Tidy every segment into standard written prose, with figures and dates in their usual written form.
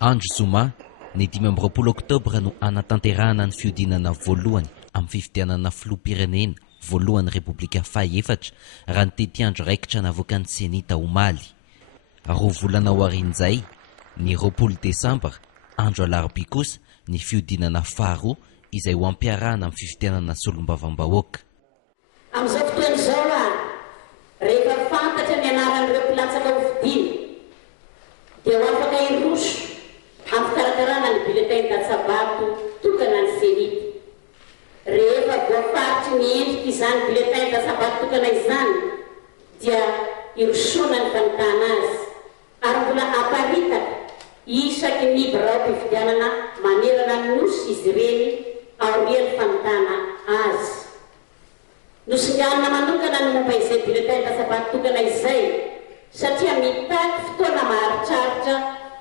Andro Zoma, ny 20 Oktobra no anatanterahana ny fiodinana voalohany amin'ny fifidianana filoham-pirenena voalohany Repoblika faha-efatra raha ny tety andro raikitra navoaka ny Senita omaly. Roa volana aorian'izay, ny 20 Desambra, andro alarobia kosa ny fiodinana faharoa izay ho ampiarahana amin'ny fifidianana solombavam-bahoaka. Amin'izao fotoana izao rehefa fantatra ny anaran'ireo mpilatsaka hofidiana dia ho afaka hiroso amin'ny fikarakarana ny bulletin datsabato tokana ny Senita. Rehefa voafaritry ny endrika izany bulletin datsabato tokana izany dia hirosona ny fanitana azy ary mbola aparitaka isaky ny birao mpifidianana manerana ny nosy izy ireny aorian'ny fanitana azy. Nosinganina manokana ny momba izay bulletin datsabato tokana izay satria mitaky fotoana maharitraritra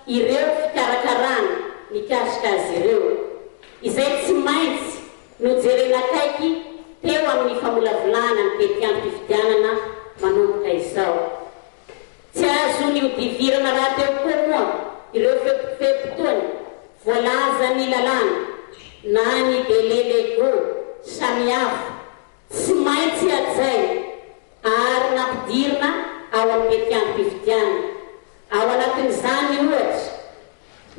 ireo fikarakarana mikasika azy ireo izay tsy maintsy nojerena akaiky teo amin'ny famolavolana ny tety andro mpifidianana manomboka izao. Tsy azo ny hodivirana raha teo koa moa ireo fepotony voalaza ny lalàna na ny délai légaux samihafa tsy maintsy adzay ary nampidirina ao amin'ny tety andro mpifidianana. Ao anatin'izany ohatra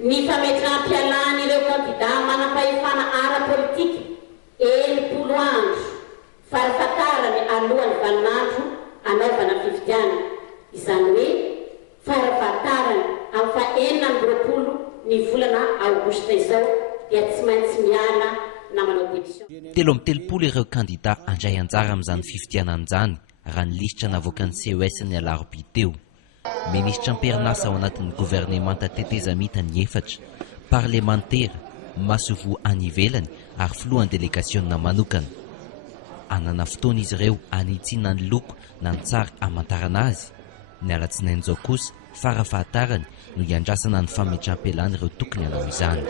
ny fametram-pialana ireo kandidà manam-pahefana ara-politika 70 andro farafahatarany alohan'ny valinandro anaovana fifidianana. Izany hoe farafahatarany amin'ny faha-20 ny volana aogosta izao dia tsy maintsy miala na manao pétition. 13 ireo kandidà andray anjara amin'izany fifidianana izany raha ny lisitra navoaka ny CES ny alarobia teo. Ministra am-perinasa ao anatin'ny gouvernemanta tetezamita ny 4, parlemantera, masovo any ivelany ary filohan'ny délégationna manokana. Anana fotoana izy ireo anitsiana ny loko na ny tsara amantarana azy. Ny alatsinain'izao kosa farafahatarany no iandrasana ny fametram-pialana ireo tokony hanao izany.